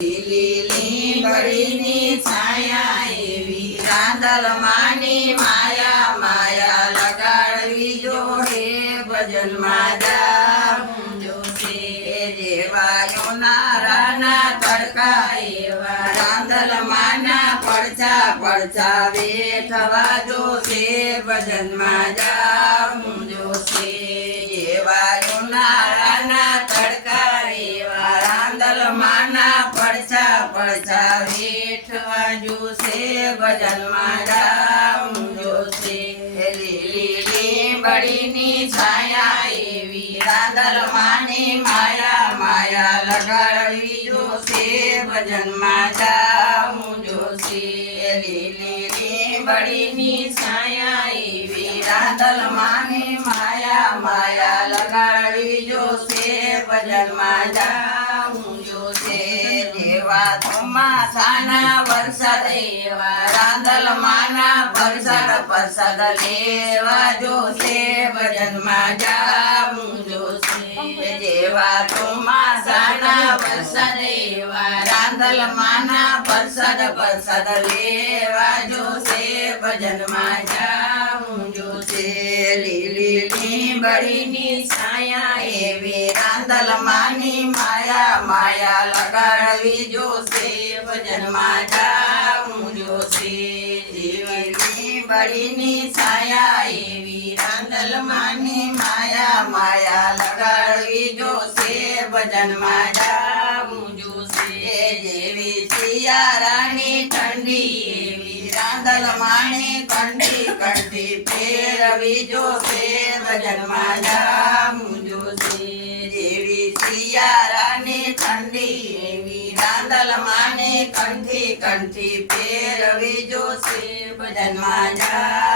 લીલી બળીની છાયા એવી રાંદલમાની માયા માયા લગાડવી જોડે ભજનમાં જાવું જોશે જેવાયો નારાના તડકા એવા રાંદલમાના પડછા પડછા બેઠવા જોશે ભજનમાં જાવું જોશે જેવાયો નારાના તડકા એવા રાંદલમાના પડછા પડછા બેઠવા જોશે ભજનમાં જાવું જોશે લીલી બળીની છાયા એવી રાંદલમાની માયા માયા લગાડવી જોશે ભજનમાં જાવું જોશે લીલી બળીની છાયા એવી રાંદલમાની માયા માયા લગાડવી જોશે ભજનમાં જાવું જોશે જેવા ચોમાસાના વરસાદ એવા રાંદલમાના પરસાદ પરસાદ લેવા જોશે ભજનમાં જાવું જોશે જેવા ચોમાસાના વરસાદ એવા રાંદલમાના પરસાદ પરસાદ લેવા જોશે ભજનમાં જાવું જોશે લીલી બળીની છાયા એવી રાંદલમાની માયા માયા લગાડવી જોશે ભજનમાં જાવું જોશે લીલી બળીની છાયા એવી રાંદલમાની માયા માયા લગાડવી જોશે ભજનમાં જાવું જોશે જેવી શિયાળાની ઠંડી એવી રાંદલમાની કંઠી કંઠી ફેરવી જોશે ભજનમાં જાવું જોશે જેવી શિયાળાની ઠંડી એવી રાંદલમાની કંઠી કંઠી ફેરવી જોશે ભજનમાં જા